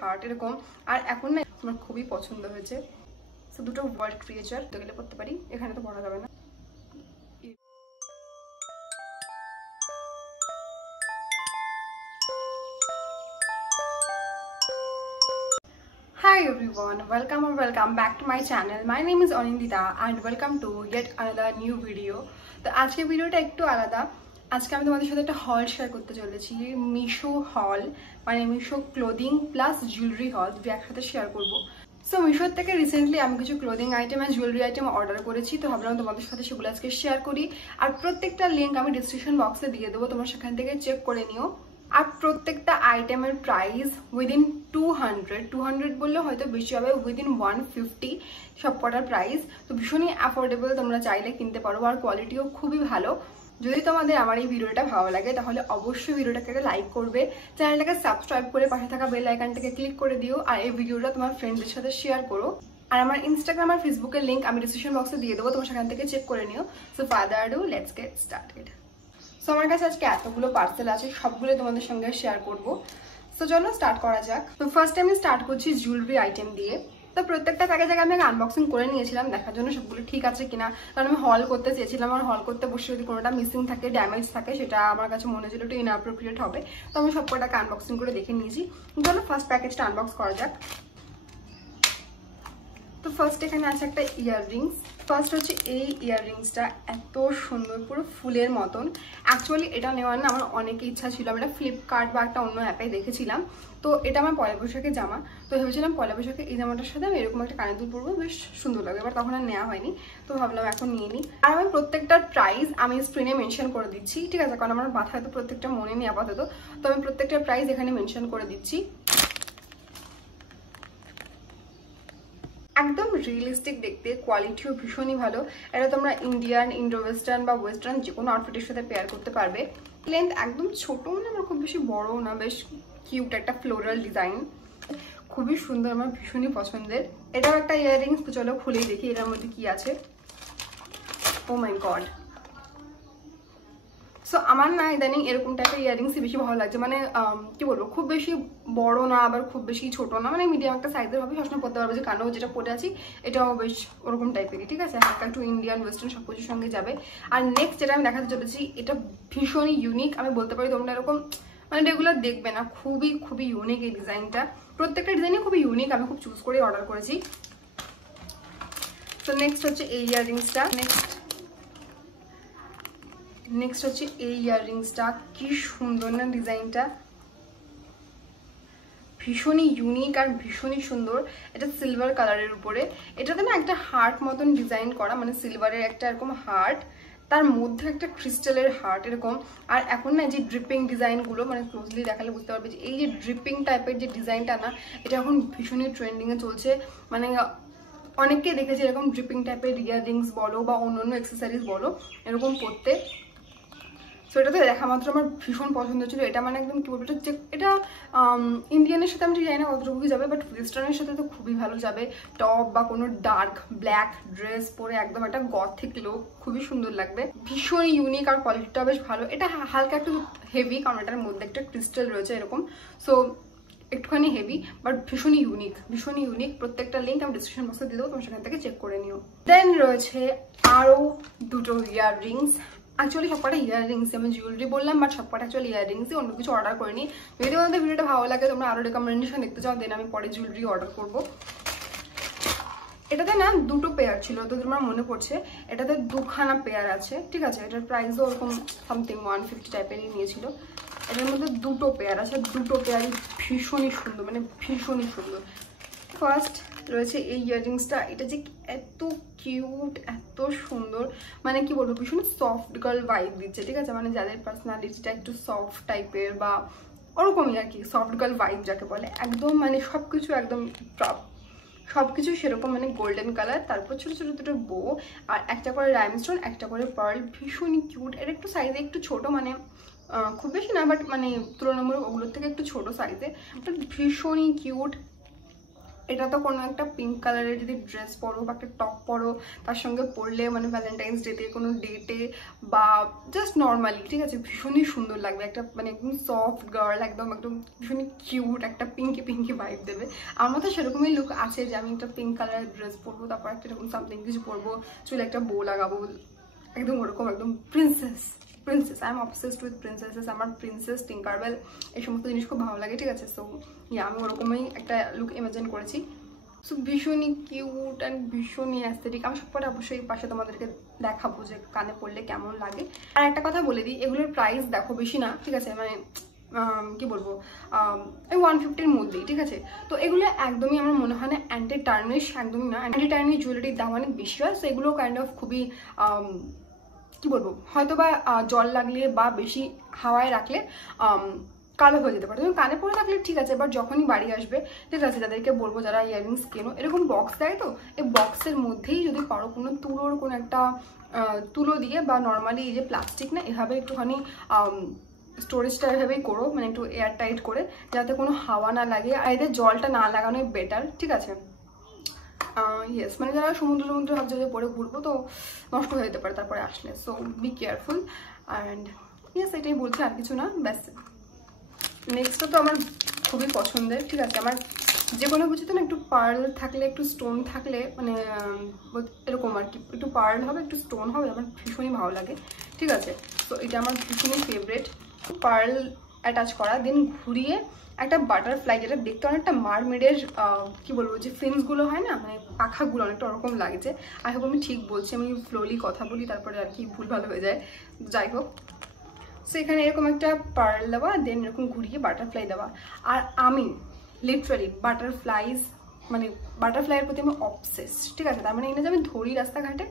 Heart এরকম। আর এখন না আমার খুবই পছন্দ হয়েছে। সো দুটো ওয়ার্ড ক্রিয়েচার তো গেলে পড়তে পারি, এখানে তো পড়া যাবে না। Hi everyone, welcome back to my channel. My name is Anindita and welcome to yet another new video. তো আজকে ভিডিওটা একটু আলাদা। আজকে আমি তোমাদের সাথে একটা হল শেয়ার করতে চলেছি, মিশো হল, মানে মিশো ক্লোদিং প্লাস জুয়েলারি হল দুটো একসাথে শেয়ার করব। সো মিশোর থেকে রিসেন্টলি আমি কিছু ক্লোদিং আইটেম আর জুয়েলারি আইটেম অর্ডার করেছি, তো ভাবলাম তোমাদের সাথে সেগুলো আজকে শেয়ার করি। আর প্রত্যেকটা লিঙ্ক আমি ডিসক্রিপশন বক্সে দিয়ে দেবো, তোমরা সেখান থেকে চেক করে নিও। আর প্রত্যেকটা আইটেমের প্রাইস উইদিন 200 বললে হয়তো বেশি হবে, উইদিন 150 সব কটার প্রাইস। তো ভীষণই অ্যাফোর্ডেবল, তোমরা চাইলে কিনতে পারো। আর কোয়ালিটিও খুবই ভালো। যদি তোমাদের আমার এই ভিডিওটা ভালো লাগে তাহলে অবশ্যই ভিডিওটাকে লাইক করবে, চ্যানেলটাকে সাবস্ক্রাইব করে পাশে থাকা বেল আইকনটাকে ক্লিক করে দিও। আর এই ভিডিওটা তোমার ফ্রেন্ডদের সাথে শেয়ার করো। আর আমার ইনস্টাগ্রাম আর ফেসবুকের লিঙ্ক আমি ডিসক্রিপশন বক্সে দিয়ে দেবো, তোমরা সেখান থেকে চেক করে নিও। So further do let's get started. So আমার কাছে আজকে এতগুলো পার্সেল আছে, সবগুলো তোমাদের সঙ্গে শেয়ার করবো। সো চলো স্টার্ট করা যাক। তো ফার্স্ট আমি স্টার্ট করছি জুয়েলারি আইটেম দিয়ে। তো প্রত্যেকটা প্যাকেজ আগে আমি আনবক্সিং করে নিয়েছিলাম দেখার জন্য সবগুলো ঠিক আছে কিনা, কারণ আমি হল করতে চেয়েছিলাম। আর হল করতে বসে যদি কোনোটা মিসিং থাকে, ড্যামেজ থাকে, সেটা আমার কাছে মনে হচ্ছিল একটু ইনঅ্যাপ্রোপ্রিয়েট হবে। তো আমি সব কটাকে আনবক্সিং করে দেখে নিয়েছি। চলো ফার্স্ট প্যাকেজটা আনবক্স করা যাক। তো ফার্স্ট এখানে আছে একটা ইয়াররিংস। ফার্স্ট হচ্ছে এই ইয়াররিংসটা, এত সুন্দর, পুরো ফুলের মতন। অ্যাকচুয়ালি এটা নেওয়ার না আমার অনেক ইচ্ছা ছিল। আমি এটা ফ্লিপকার্ট বা একটা অন্য অ্যাপে দেখেছিলাম। তো এটা আমার পয়লা বৈশাখের জামা। তো ভেবেছিলাম পয়লা বৈশাখে এই জামাটার সাথে আমি এরকম একটা কানের দুল পরবো, বেশ সুন্দর লাগবে। এবার তখন আর নেওয়া হয়নি, তো ভাবলাম এখন নিয়ে নিই। আর আমি প্রত্যেকটার প্রাইস আমি স্ক্রিনে মেনশন করে দিচ্ছি, ঠিক আছে, কারণ আমার মাথায় তো প্রত্যেকটা মনে নেই আপাতত। তো আমি প্রত্যেকটার প্রাইস এখানে মেনশন করে দিচ্ছি। একদম রিয়েলিস্টিক দেখতে, কোয়ালিটিও ভীষণই ভালো। এটা তোমরা ইন্ডিয়ান, ইন্ডো ওয়েস্টার্ন বা ওয়েস্টার্ন যে কোনো আউটফিটের সাথে পেয়ার করতে পারবে। লেন্থ একদম ছোটও না, আমার খুব বেশি বড়ও না, বেশ কিউট একটা ফ্লোরাল ডিজাইন, খুবই সুন্দর, আমার ভীষণই পছন্দের। এটাও একটা ইয়াররিংস। তো চলো খুলেই দেখি এটার মধ্যে কি আছে। ও মাই গড। সো আমার না ইদানিং এরকম টাইপের ইয়াররিংসই বেশি ভালো লাগছে। মানে কি বলবো, খুব বেশি বড় না আবার খুব বেশি ছোট না, মানে মিডিয়াম একটা সাইজের হবে, সবসময় পরতে পারবে। যে কানেও যেটা পরে আছি এটাও বেশ ওরকম টাইপেরই, ঠিক আছে, হালকা একটু ইন্ডিয়ান ওয়েস্টার্ন সব কিছুর সঙ্গে যাবে। আর নেক্সট যেটা আমি দেখাতে চলেছি, এটা ভীষণই ইউনিক। আমি বলতে পারি তোমরা এরকম মানে রেগুলার দেখবে না, খুবই খুবই ইউনিক এই ডিজাইনটা। প্রত্যেকটা ডিজাইনই খুবই ইউনিক, আমি খুব চুজ করে অর্ডার করেছি। তো নেক্সট হচ্ছে এই ইয়াররিংসটা। নেক্সট হচ্ছে এই ইয়াররিংসটা, কি সুন্দর না ডিজাইনটা, ভীষণই ইউনিক আর ভীষণই সুন্দর। এটা সিলভার কালারের উপরে, এটাতে না একটা হার্ট মতন ডিজাইন করা, মানে সিলভারের একটা এরকম হার্ট, তার মধ্যে একটা ক্রিস্টালের হার্ট এরকম। আর এখন না যে ড্রিপিং ডিজাইনগুলো, মানে ক্লোজলি দেখালে বুঝতে পারবে যে এই যে ড্রিপিং টাইপের যে ডিজাইনটা না, এটা এখন ভীষণই ট্রেন্ডিংয়ে চলছে। মানে অনেককে দেখেছি এরকম ড্রিপিং টাইপের ইয়াররিংস বলো বা অন্য অন্য অ্যাক্সেসরিজ বলো এরকম পরতে। সো এটা তো দেখা মাত্র আমার ভীষণ পছন্দ ছিল। এটা মানে একদম কি বলবো, এটা ইন্ডিয়ানের সাথে আমি ঠিক জানি না কতটুকু যাবে, বাট ওয়েস্টার্নের সাথে তো খুবই ভালো যাবে। টপ বা কোনো ডার্ক ব্ল্যাক ড্রেস পরে একদম একটা গথিক লুক, খুবই সুন্দর লাগবে, ভীষণ ইউনিক। আর কোয়ালিটিটা বেশ ভালো। এটা হালকা একটু হেভি, কারণ এটার মধ্যে একটা ক্রিস্টাল রয়েছে এরকম। সো একটুখানি হেভি বাট ভীষণই ইউনিক, ভীষণই ইউনিক। প্রত্যেকটা লিঙ্ক আমি ডিসক্রিপশন বক্সে দিয়ে দেবো, তুমি সেখান থেকে চেক করে নিও। দেন রয়েছে আরও দুটো ইয়াররিংস। অ্যাকচুয়ালি সবকটা ইয়াররিংস, আমি জুয়েলারি বললাম বাট সবকটা অ্যাকচুয়ালি ইয়াররিংসই, অন্য কিছু অর্ডার করিনি। যদি তোমাদের ভিডিওটা ভালো লাগে, তোমরা আরও রেকমেন্ডেশন দেখতে চাও, দেন আমি পরে জুয়েলারি অর্ডার করবো। এটাতে না দুটো পেয়ার ছিল, তো তোমার মনে পড়ছে এটাতে দুখানা পেয়ার আছে, ঠিক আছে। এটার প্রাইসও ওরকম সামথিং 150 টাইপেরই নিয়েছিল। এটার মধ্যে দুটো পেয়ার আছে, দুটো পেয়ারই ভীষণই সুন্দর, মানে ভীষণই সুন্দর। ফার্স্ট রয়েছে এই ইয়াররিংসটা, এটা যে এত কিউট, এত সুন্দর, মানে কি বলবো, ভীষণ সফট গার্ল ভাইব দিচ্ছে, ঠিক আছে। মানে যাদের পার্সোনালিটিটা একটু সফট টাইপের বা ওরকমই আর কি, সফট গার্ল ভাইব যাকে বলে, একদম মানে সবকিছু একদম সবকিছু সেরকম, মানে গোল্ডেন কালার, তারপর ছোট ছোট দুটো বো, আর একটা করে রাইমস্টোন, একটা করে পার্ল, ভীষণই কিউট। এর একটু সাইজে একটু ছোট, মানে খুব বেশি না, বাট মানে তুলনামূলক ওগুলোর থেকে একটু ছোট সাইজে, বাট ভীষণই কিউট। এটা তো কোনো একটা পিঙ্ক কালারের যদি ড্রেস পরো বা একটা টপ পরো, তার সঙ্গে পরলে মানে ভ্যালেন্টাইন্স ডেতে কোনো ডেটে বা জাস্ট নর্মালি, ঠিক আছে, ভীষণই সুন্দর লাগবে। একটা মানে একদম সফট গার্ল, একদম একদম ভীষণই কিউট, একটা পিঙ্কি পিঙ্কি ভাইব দেবে। আমার তো সেরকমই লুক আছে যে আমি একটা পিঙ্ক কালারের ড্রেস পরবো, তারপর একটা এরকম সামথিং কিছু পরবো, চুলে একটা বো লাগাবো, একদম ওরকম একদম princess. I am obsessed with princesses. আমার প্রিন্সেস, টিঙ্কারবেল এই সমস্ত জিনিস খুব ভালো লাগে, ঠিক আছে। সো আমি ওরকমই একটা লুক ইমাজিন করেছি। সো ভীষণই কিউট অ্যান্ড ভীষণই অ্যাস্থেটিক। আমি সবকটা অবশ্যই পাশে তোমাদেরকে দেখাবো যে কানে পড়লে কেমন লাগে। আর একটা কথা বলে দিই, এগুলোর প্রাইস দেখো বেশি না, ঠিক আছে, মানে কি বলবো, এই 150-র মধ্যেই, ঠিক আছে। তো এগুলো একদমই আমার মনে হয় না অ্যান্টি টার্নিশ, একদমই না। অ্যান্টি টার্নিশ জুয়েলারির দাম অনেক বেশি হয়। সো এগুলো কাইন্ড অফ খুবই কি বলবো, হয়তো বা জল লাগলে বা বেশি হাওয়ায় রাখলে কালো হয়ে যেতে পারে। তুমি কানে পরে রাখলে ঠিক আছে, এবার যখনই বাড়ি আসবে, ঠিক আছে, তাদেরকে বলবো যারা ইয়াররিংস কেনো, এরকম বক্স দেয়, তো এই বক্সের মধ্যেই যদি পারো কোনো তুলোর কোনো একটা তুলো দিয়ে বা নর্মালি এই যে প্লাস্টিক না, এভাবে একটুখানি স্টোরেজটা এভাবেই করো, মানে একটু এয়ার টাইট করে, যাতে কোনো হাওয়া না লাগে আর এদের জলটা না লাগানোই বেটার, ঠিক আছে। ইয়েস, মানে যারা সমুদ্র ভাবছে যে পরে ঘুরবো তো নষ্ট হয়ে যেতে পারে তারপরে আসলে। So be careful and yes, এটাই বলছি, আর কিছু না, ব্যাস। নেক্সটটা তো আমার খুবই পছন্দের, ঠিক আছে। আমার যে কোনো বুঝতে না একটু পার্ল থাকলে, একটু স্টোন থাকলে, মানে এরকম আর কি, একটু পার্ল হবে, একটু স্টোন হবে, আমার ভীষণই ভালো লাগে, ঠিক আছে। তো এটা আমার ভীষণই ফেভারিট, পার্ল অ্যাটাচ করা, দেন ঘুরিয়ে একটা বাটারফ্লাই, যেটা দেখতে অনেকটা মারমেডের কি বলবো, যে ফিন্সগুলো হয় না, মানে পাখাগুলো অনেকটা ওরকম লাগছে। আই হোপ আমি ঠিক বলছি, আমি স্লোলি কথা বলি তারপরে আর কি ভুল ভালো হয়ে যায়, যাই হোক। সো এখানে এরকম একটা পার্ল দেওয়া, দেন এরকম ঘুরিয়ে বাটারফ্লাই দেওয়া। আর আমি লিটারালি বাটারফ্লাইজ, মানে বাটারফ্লাইয়ের প্রতি আমি অবসেস, ঠিক আছে। তার মানে এই না যে আমি ধরি রাস্তাঘাটে,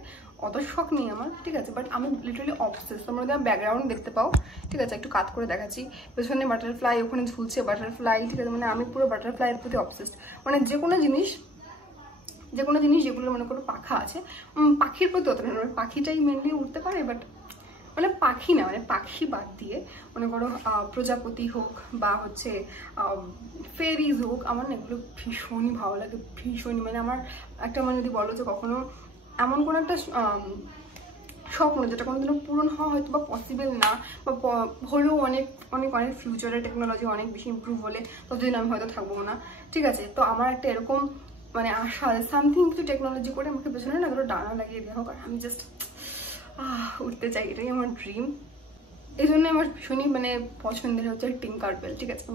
অত শখ নেই আমার, ঠিক আছে, বাট আমি লিটারালি অবসেস। তোমরা যদি আমার ব্যাকগ্রাউন্ড দেখতে পাও, ঠিক আছে, একটু কাট করে দেখাচ্ছি, পেছনে বাটারফ্লাই, ওখানে ঝুলছে বাটারফ্লাই, ঠিক আছে, মানে আমি পুরো বাটারফ্লাইয়ের প্রতি অবসেস। মানে যে কোনো জিনিস যেগুলো মনে করো পাখা আছে, পাখির প্রতি অত না, পাখিটাই মেনলি উঠতে পারে, বাট মানে পাখি না, মানে পাখি বাদ দিয়ে মনে করো প্রজাপতি হোক বা হচ্ছে ফেরিজ হোক, আমার না এগুলো ভীষণই ভালো লাগে, ভীষণই। মানে আমার একটা, মানে যদি বলো যে কখনো এমন কোনো একটা স্বপ্ন যেটা কোনোদিনও পূরণ হওয়া হয়তো বা পসিবল না, বা হলেও অনেক অনেক অনেক ফিউচারে টেকনোলজি অনেক বেশি ইমপ্রুভ হলে ততদিন আমি হয়তো থাকবো না, ঠিক আছে। তো আমার একটা এরকম মানে আশা, সামথিং কিছু টেকনোলজি করে আমাকে পেছনে না ধরো ডানা লাগিয়ে দেওয়া হোক, আর আমি জাস্ট উঠতে চাই, এটাই আমার ড্রিম। এই জন্য আমার ভীষণই মানে পছন্দের হচ্ছে টিঙ্কারবেল, ঠিক আছে।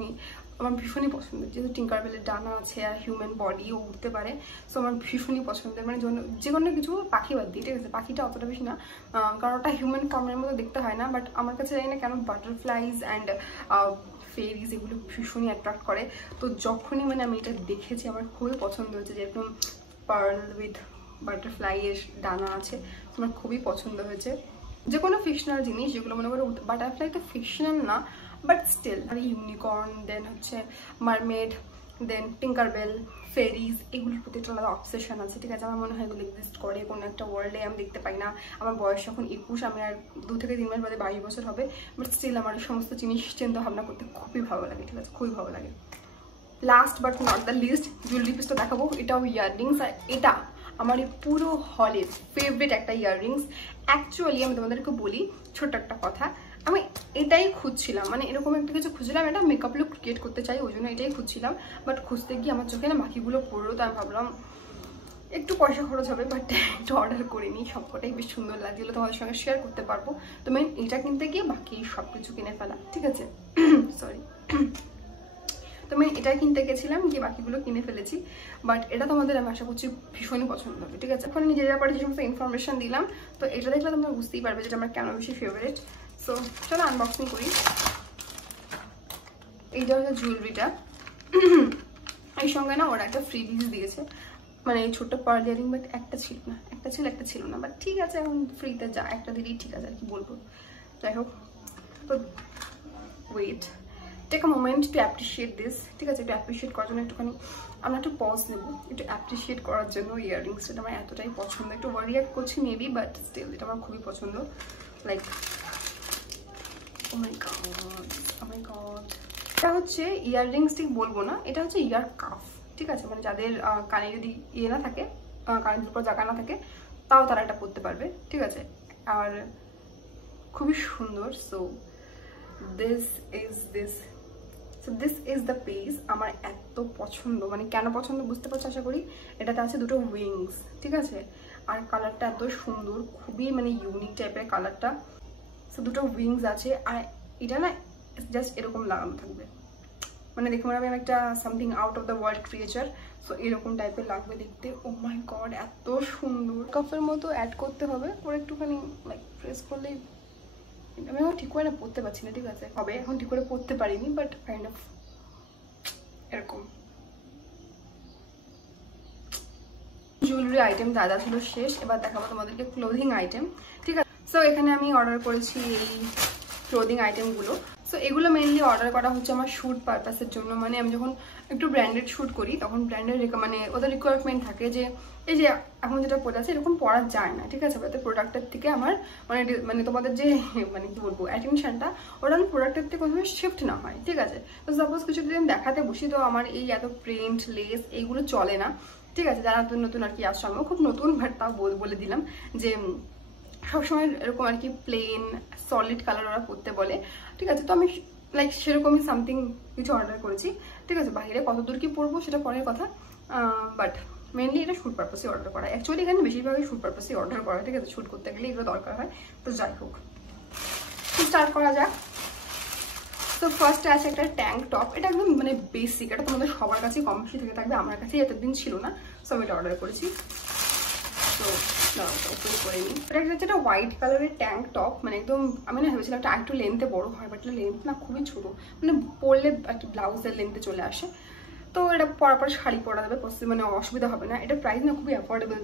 আমার ভীষণই পছন্দের, যেহেতু টিঙ্কারবেলের ডানা আছে আর হিউম্যান বডিও উঠতে পারে। সো আমার ভীষণই পছন্দের, মানে যে কোনো কিছু পাখি বাদ দিই, ঠিক আছে। পাখিটা অতটা বেশি না, কারণ ওটা হিউম্যান ফর্মের মতো দেখতে হয় না, বাট আমার কাছে জানি না কেন বাটারফ্লাইজ অ্যান্ড ফেরিজ এগুলো ভীষণই অ্যাট্রাক্ট করে। তো যখনই মানে আমি এটা দেখেছি আমার খুবই পছন্দ হয়েছে, যেরকম পার্ল উইথ বাটারফ্লাই এর ডানা আছে, আমার খুবই পছন্দ হয়েছে। যে কোনো ফিকশনাল জিনিস যেগুলো মনে করো, বাটারফ্লাই তো ফিকশনাল না, বাট স্টিল, আর ইউনিকর্ন, দেন হচ্ছে মারমেড, দেন টিঙ্কারবেল, ফেরিজ, এগুলোর প্রতি একটা আলাদা অবসেশন আছে, ঠিক আছে। আমার মনে হয় এগুলো এক্সিস্ট করে কোনো একটা ওয়ার্ল্ডে, আমি দেখতে পাই না। আমার বয়স এখন 21, আমি আর 2 থেকে 3 মাস বাদে 22 বছর হবে, বাট স্টিল আমার সমস্ত জিনিস চিন্তা ভাবনা করতে খুবই ভালো লাগে, ঠিক আছে, খুবই ভালো লাগে। Last but not the least, jewellery পিসটা দেখাবো। এটাও ইয়াররিংস, আর এটা আমার এই পুরো হলের ফেভারিট একটা ইয়াররিংস। অ্যাকচুয়ালি আমি তোমাদেরকে বলি ছোট্ট একটা কথা, আমি এটাই খুঁজছিলাম, মানে এরকম একটা কিছু খুঁজছিলাম, এটা মেকআপ লুক ক্রিয়েট করতে চাই, ওই জন্য এটাই খুঁজছিলাম। বাট খুঁজতে গিয়ে আমার চোখে না বাকিগুলো পড়লো, তো আমি ভাবলাম একটু পয়সা খরচ হবে, বাট একটু অর্ডার করিনি। সবকটাই বেশ সুন্দর লাগছিলো, তোমাদের সঙ্গে শেয়ার করতে পারবো। তো মেন এটা কিনতে গিয়ে বাকি সব কিছু কিনে ফেলা, ঠিক আছে, সরি। তো আমি এটা কিনতে গেছিলাম, গিয়ে বাকিগুলো কিনে ফেলেছি, বাট এটা তোমাদের আমি আশা করছি ভীষণই পছন্দ হবে, ঠিক আছে। এখন নিজের ব্যাপারে যে সমস্ত ইনফরমেশন দিলাম, তো এটা দেখলে তোমরা বুঝতেই পারবে যেটা আমার কেন বেশি ফেভারিট। সো চলো আনবক্সিং করি। এইটা হচ্ছে জুয়েলারিটা, এই সঙ্গে না ওরা একটা ফ্রি পিস দিয়েছে, মানে এই ছোট্ট পার্ল ইয়ারিং, বাট একটা ছিল না, একটা ছিল না, বাট ঠিক আছে, এখন ফ্রিতে যা একটা দিলেই ঠিক আছে, আর কি বলবো। যাই হোক, তো wait, take a moment to appreciate this, ঠিক আছে। একটু অ্যাপ্রিসিয়েট করার জন্য একটুখানি আমরা একটু পজ নেবো, একটু অ্যাপ্রিসিয়েট করার জন্য ইয়াররিংসটা আমার এতটাই পছন্দ। একটু ওয়ারিয়াক্ট করছি মেবি, বাট স্টিল এটা আমার খুবই পছন্দ। লাইক ও মাই গড, ও মাই গড, এটা হচ্ছে ইয়াররিংস ঠিক বলবো না, এটা হচ্ছে ইয়ার কাফ, ঠিক ঠিক আছে, মানে যাদের কানে যদি ইয়ে না থাকে, কানের উপর জায়গা না থাকে, তাও তারা এটা পরতে পারবে, ঠিক আছে। আর খুবই সুন্দর। So this is the piece. আমার এত পছন্দ, মানে কেন পছন্দ বুঝতে পারছো আশা করি। এটাতে আছে দুটো উইংস, ঠিক আছে, আর কালারটা এত সুন্দর, খুবই মানে ইউনিক টাইপের কালারটা। সো দুটো উইংস আছে, আর এটা না জাস্ট এরকম লাগানো থাকবে, মানে দেখে মনে হবে আমি একটা something out of the world creature. So এরকম টাইপের লাগবে দেখতে। ও মাই গড, এত সুন্দর। কাপের মতো অ্যাড করতে হবে, ওর একটুখানি লাইক প্রেস করলেই। আমি এখন ঠিক করে না পরতে পারছি না, ঠিক আছে, হবে এখন ঠিক করে পরতে পারিনি, বাট কাইন্ড অফ এরকম। জুয়েলারি আইটেম দাদা ছিল শেষ, এবার দেখাবো তোমাদেরকে ক্লোদিং আইটেম, ঠিক আছে। সো এখানে আমি অর্ডার করেছি এই ক্লোদিং আইটেমগুলো। সো এগুলো মেনলি অর্ডার করা হচ্ছে আমার শ্যুট পারপাসের জন্য। মানে আমি যখন একটু ব্র্যান্ডেড শ্যুট করি তখন ব্র্যান্ডের মানে ওদের রিকোয়ারমেন্ট থাকে যে এই যে এখন যেটা পরে আছে এরকম পরা যায় না, ঠিক আছে, ওদের প্রোডাক্টের থেকে আমার মানে তোমাদের যে মানে কি বলবো অ্যাটেনশনটা ওটা আমি প্রোডাক্টের থেকে কোনোভাবে শিফট না হয়, ঠিক আছে। তো সাপোজ কিছু যদি আমি দেখাতে বসি তো আমার এই এত প্রিন্ট লেস এইগুলো চলে না, ঠিক আছে। যারা নতুন নতুন আর কি আসছে, আমিও খুব নতুন, বাট তাও বলে দিলাম যে সবসময় এরকম আর কি প্লেন সলিড কালার ওরা করতে বলে, ঠিক আছে। তো আমি লাইক সেরকমই সামথিং কিছু অর্ডার করেছি, ঠিক আছে। বাইরে কতদূর কি পরবো সেটা পরের কথা, বাট মেনলি এটা শ্যুট পারপাসে অর্ডার করা। অ্যাকচুয়ালি এখানে বেশিরভাগই শ্যুট পারপাসে অর্ডার করা, ঠিক আছে, শ্যুট করতে গেলে এগুলো দরকার হয়। তো যাই হোক, স্টার্ট করা যাক। তো ফার্স্টে আছে একটা ট্যাঙ্ক টপ। এটা একদম মানে বেসিক, এটা তোমাদের সবার কাছেই কম বেশি থেকে থাকবে, আমার কাছেই এতদিন ছিল না, সো আমি এটা অর্ডার করেছি। তো ওপেন করে নিই। এটা হচ্ছে একটা হোয়াইট কালারের ট্যাঙ্ক টপ, মানে একদম আমি না ভেবেছিলাম একটা একটু লেন্থে বড় হয়, বাট লেন্থ না খুবই ছোট, মানে পরলে একটা ব্লাউজের লেন্থে চলে আসে। তো এটা পরার পর শাড়ি পরা যাবে, মানে অসুবিধা হবে না। এটা প্রাইস না খুবই অ্যাফোর্ডেবল,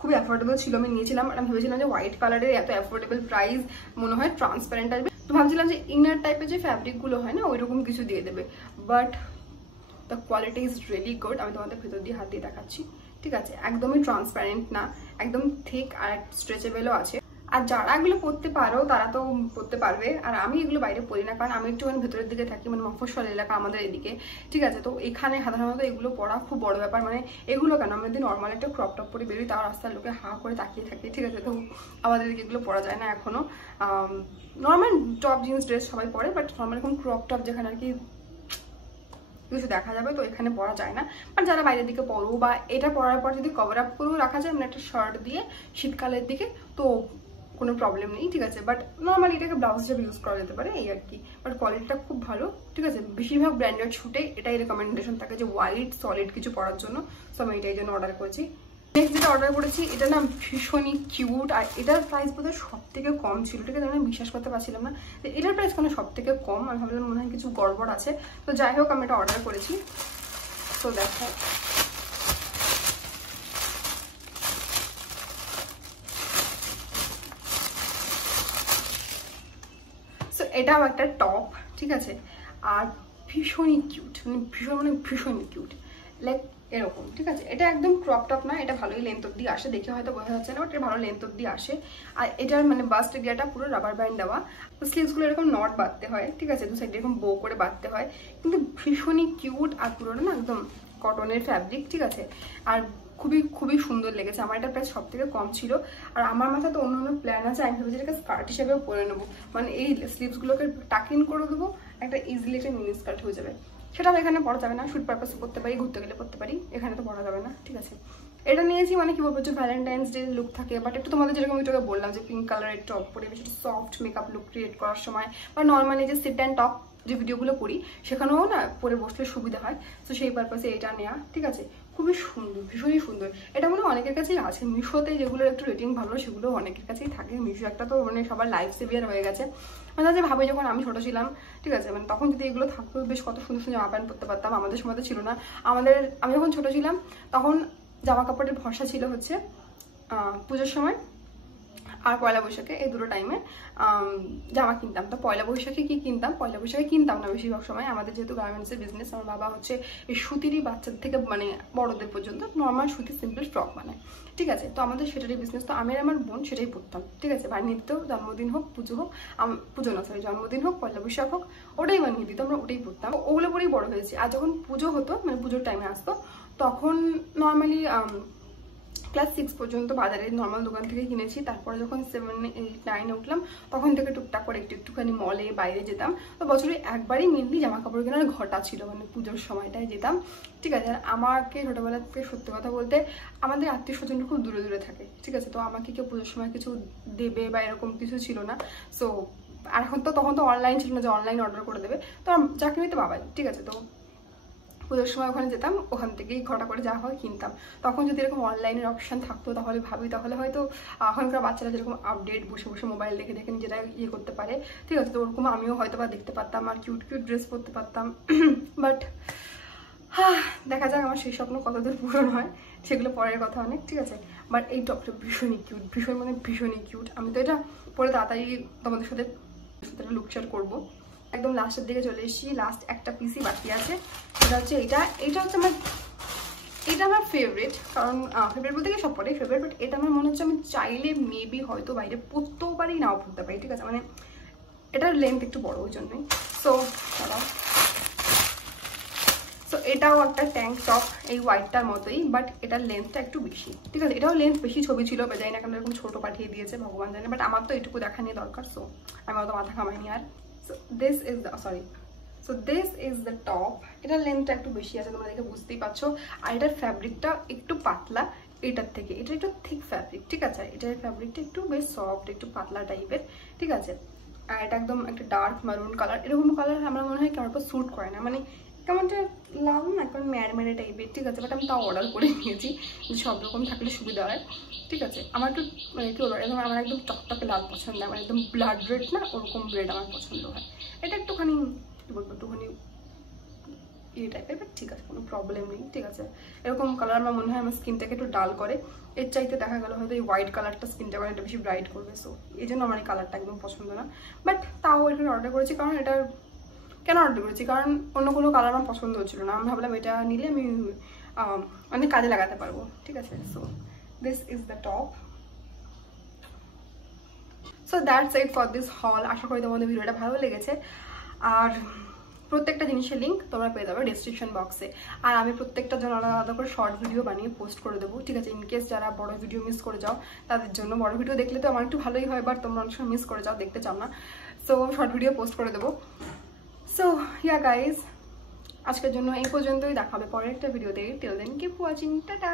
খুবই অ্যাফোর্ডেবল ছিল। আমি নিয়েছিলাম আর আমি ভেবেছিলাম যে হোয়াইট কালারের এত অ্যাফোর্ডেবল প্রাইস মনে হয় ট্রান্সপারেন্ট আসবে, তো ভাবছিলাম যে ইনার টাইপের যে ফ্যাব্রিকগুলো হয় না ওইরকম কিছু দিয়ে দেবে, but the quality is really good. আমি তোমাদের ভেতর দিয়ে হাত দিয়ে দেখাচ্ছি, ঠিক আছে, একদমই ট্রান্সপারেন্ট না, একদম থিক আর স্ট্রেচেবলও আছে। আর যারা এগুলো পরতে পারো তারা তো পরতে পারবে, আর আমি এগুলো বাইরে পরি না, কারণ আমি একটুখানি ভেতরের দিকে থাকি, মানে মফস্বল এলাকা আমাদের এদিকে, ঠিক আছে। তো এখানে সাধারণত এগুলো পরা খুব বড় ব্যাপার, মানে এগুলো কেন আমরা যদি নর্মাল একটা ক্রপ টপ পরে বেরোই তাও রাস্তার লোকে হা করে তাকিয়ে থাকে, ঠিক আছে। তো আমাদের এদিকে এগুলো পরা যায় না এখনো। নর্মাল টপ জিন্স ড্রেস সবাই পরে, বাট নর্মাল এখন ক্রপ টপ যেখানে আর কি কিছু দেখা যাবে তো এখানে পরা যায় না। আর যারা বাইরের দিকে পরো বা এটা পরার পর যদি কভার আপ করেও রাখা যায়, মানে একটা শার্ট দিয়ে শীতকালের দিকে, তো কোনো প্রবলেম নেই, ঠিক আছে। বাট নর্মালি এটাকে ব্লাউজ হিসেবে ইউজ করা যেতে পারে, এই আর কি। বাট কোয়ালিটিটা খুব ভালো, ঠিক আছে। বেশিরভাগ ব্র্যান্ডেড শুটে এটাই রেকমেন্ডেশন থাকে যে হোয়াইট সলিড কিছু পরার জন্য, সো আমি এটাই জন্য অর্ডার করেছি। নেক্সট যেটা অর্ডার করেছি এটা না ভীষণই কিউট, আর এটার প্রাইস বোধহয় সব থেকে কম ছিল, ঠিক আছে। আমি বিশ্বাস করতে পারছিলাম না যে এটার প্রাইস কোনো সব থেকে কম, আমি ভাবলাম মনে হয় কিছু গড়বড় আছে। তো যাই হোক আমি এটা অর্ডার করেছি। তো দেখো এটাও একটা টপ, ঠিক আছে, আর ভীষণই কিউট, মানে ভীষণই কিউট, লাইক এরকম, ঠিক আছে। এটা একদম ক্রপ টপ না, এটা ভালোই লেন্থ অব্দি আসে, দেখে হয়তো বোঝা যাচ্ছে না, বাট এটা ভালো লেন্থ অব্দি আসে। আর এটার মানে বাস্ট এরিয়াটা পুরো রাবার ব্যান্ড দেওয়া, স্লিভসগুলো এরকম নট বাঁধতে হয়, ঠিক আছে, দু সাইডে এরকম বো করে বাঁধতে হয়, কিন্তু ভীষণই কিউট। আর পুরোটা না একদম কটনের ফ্যাব্রিক, ঠিক আছে, আর খুবই সুন্দর লেগেছে। আমার এটা প্রাইস সব থেকে কম ছিল। আর আমার মাথায় তো অন্য প্ল্যান আছে, আমি ভেবেছি এটাকে স্কার্ট হিসেবেও পরে নেবো, মানে এই স্লিভসগুলোকে টাক ইন করে দেবো, একটা ইজিলি একটা মিনি স্কার্ট হয়ে যাবে। সেটা এখানে পরা যাবে না, শুট পারপাসে করতে পারি, ঘুরতে গেলে করতে পারি, এখানে তো পরা যাবে না, ঠিক আছে। এটা নিয়েছি মানে কি বলবো যে ভ্যালেন্টাইন্স ডে লুক থাকে, বাট একটু তোমাদের যেরকম একটু বললাম যে পিঙ্ক কালারের টপ পরে বেশি সফট মেকআপ লুক ক্রিয়েট করার সময়, বা নর্মালি যে সিট অ্যান্ড টপ যে ভিডিওগুলো করি সেখানেও না পরে বসলে সুবিধা হয়, তো সেই পারপাসে এটা নেওয়া, ঠিক আছে। খুবই সুন্দর, ভীষণই সুন্দর। এটা মনে হয় অনেকের কাছেই আছে, মিশোতে যেগুলোর একটু রেটিং ভালো সেগুলো অনেকের কাছেই থাকে। মিশো একটা তো মানে সবার লাইফ সেভিয়ার হয়ে গেছে। মানে যে ভাবে যখন আমি ছোটো ছিলাম, ঠিক আছে, মানে তখন যদি এগুলো থাকতো বেশ কত সুন্দর সুন্দর জামা প্যান্ট পরতে পারতাম। আমাদের সময় তো ছিল না, আমি যখন ছোটো ছিলাম তখন জামা কাপড়ের ভরসা ছিল হচ্ছে পুজোর সময় আর পয়লা বৈশাখে, এই দুটো টাইমে জামা কিনতাম। তো পয়লা বৈশাখে কি কিনতাম, পয়লা বৈশাখে কিনতাম না বেশিরভাগ সময়। আমাদের যেহেতু গার্মেন্টসের বিজনেস, আমার বাবা হচ্ছে এই সুতিরই বাচ্চাদের থেকে মানে বড়দের পর্যন্ত নর্মাল সুতির সিম্পল ফ্রক বানায়, ঠিক আছে। তো আমাদের সেটারই বিজনেস। তো আমি আর আমার বোন সেটাই পরতাম, ঠিক আছে। বানিয়ে দিত, জন্মদিন হোক, পুজো হোক, পুজো না সরি জন্মদিন হোক, পয়লা বৈশাখ হোক, ওটাই বানিয়ে দিত, আমরা ওটাই পরতাম। ওগুলো পরেই বড় হয়েছি। আর যখন পুজো হতো, মানে পুজোর টাইমে আসতো, তখন নর্মালি ক্লাস 6 পর্যন্ত বাজারে নর্মাল দোকান থেকে কিনেছি। তারপরে যখন 7, 8, 9 উঠলাম, তখন থেকে টুকটাক করে একটুখানি মলে বাইরে যেতাম। তো বছরে একবারই মেনলি জামা কাপড় কেনার ঘটা ছিল, মানে পুজোর সময়টায় যেতাম, ঠিক আছে। আর আমাকে ছোটোবেলা থেকে সত্যি কথা বলতে আমাদের আত্মীয় স্বজন খুব দূরে দূরে থাকে, ঠিক আছে। তো আমাকে কেউ পুজোর সময় কিছু দেবে বা এরকম কিছু ছিল না। সো আর তখন তো অনলাইন ছিল না যে অনলাইন অর্ডার করে দেবে। তো চাকরি নিতে বাবাই, ঠিক আছে। তো পুজোর সময় ওখানে যেতাম, ওখান থেকেই ঘটা করে যা হয় কিনতাম। তখন যদি এরকম অনলাইনের অপশান থাকতো তাহলে হয়তো এখনকার বাচ্চারা যেরকম আপডেট বসে বসে মোবাইল দেখে দেখে নিজেরা ইয়ে করতে পারে, ঠিক আছে। তো ওরকম আমিও হয়তো বা দেখতে পারতাম আর কিউট কিউট ড্রেস পরতে পারতাম। বাট দেখা যাক আমার সেই স্বপ্ন কতদূর পূরণ হয়, সেগুলো পরের কথা অনেক, ঠিক আছে। বাট এই টপটা ভীষণই কিউট, ভীষণই কিউট। আমি তো এটা পরে তাড়াতাড়ি তোমাদের সাথে লুক শেয়ার করবো। একদম লাস্টের দিকে চলে এসেছি, লাস্ট একটা পিসই বাকি আছে। এটা হচ্ছে এটা হচ্ছে আমার ফেভারিট। কারণ ফেভারিট বলতে গিয়ে সব পরে ফেভারিট, বাট এটা আমার মনে হচ্ছে আমি চাইলে মেবি হয়তো বাইরে পরতেও পারি, নাও পরতে পারি, ঠিক আছে। মানে এটার লেন্থ একটু বড়, ওই জন্যই। সো এটাও একটা ট্যাঙ্ক টপ, এই হোয়াইটটার মতোই, বাট এটার লেন্থটা একটু বেশি, ঠিক আছে। এটাও লেন্থ বেশি, ছবি ছিল জানি না কেন এরকম ছোটো পাঠিয়ে দিয়েছে, ভগবান জানে। বাট আমার তো এটুকু দেখা নিয়ে দরকার, সো আমি অত মাথা খামাইনি আর। So this is the top. এটার লেন্থটা একটু বেশি আছে, তোমরা দেখে বুঝতেই পারছো। আর এটার ফ্যাব্রিকটা একটু পাতলা এটার থেকে, এটা একটু থিক ফ্যাব্রিক, ঠিক আছে। এটার ফ্যাব্রিকটা একটু বেশ সফট, একটু পাতলা টাইপের, ঠিক আছে। আর এটা একদম একটা ডার্ক মারুন কালার। এরকম কালার আমার মনে হয় কেমন স্যুট করে না, মানে কেমনটা লাল না, কারণ ম্যাড়মেড়ে টাইপের, ঠিক আছে। বাট আমি তাও অর্ডার করে নিয়েছি যে সব রকম থাকলে সুবিধা হয়, ঠিক আছে। আমার একটু মানে কি বলবো, আমার একদম টকটকে লাল পছন্দ, আমার একদম ব্লাড রেড না, ওরকম রেড আমার পছন্দ হয়। এটা একটুখানি কি বলবো, একটুখানি এই টাইপের, বাট ঠিক আছে, কোনো প্রবলেম নেই, ঠিক আছে। এরকম কালার আমার মনে হয় আমার স্কিনটাকে একটু ডাল করে। এর চাইতে দেখা গেল হয়তো এই হোয়াইট কালারটা স্কিনটাকে অনেকটা বেশি ব্রাইট করবে। সো এই জন্য আমার এই কালারটা একদম পছন্দ না। বাট তাও এখানে অর্ডার করেছি, কারণ এটার কেন অর্ডার করেছি, কারণ অন্য কোনো কালার আমার পছন্দ হচ্ছিল না। আমি ভাবলাম এটা নিলে আমি অনেক কাজে লাগাতে পারবো, ঠিক আছে। So this is the top. So that's it for this হল। আশা করি তোমাদের ভিডিওটা ভালো লেগেছে। আর প্রত্যেকটা জিনিসের লিঙ্ক তোমরা পেয়ে যাবে ডেসক্রিপশন বক্সে। আর আমি প্রত্যেকটা জন্য আলাদা আলাদা করে শর্ট ভিডিও বানিয়ে পোস্ট করে দেবো, ঠিক আছে। ইনকেস যারা বড় ভিডিও মিস করে যাও তাদের জন্য, বড় ভিডিও দেখলে তো আমার একটু ভালোই হয়, বাট তোমরা অনেক সময় মিস করে যাও, দেখতে চাও না। সো শর্ট ভিডিও পোস্ট করে দেবো। সো ইয়া গাইজ, আজকের জন্য এই পর্যন্তই। দেখা হবে পরের একটা ভিডিওতে। Till then keep watching, tata.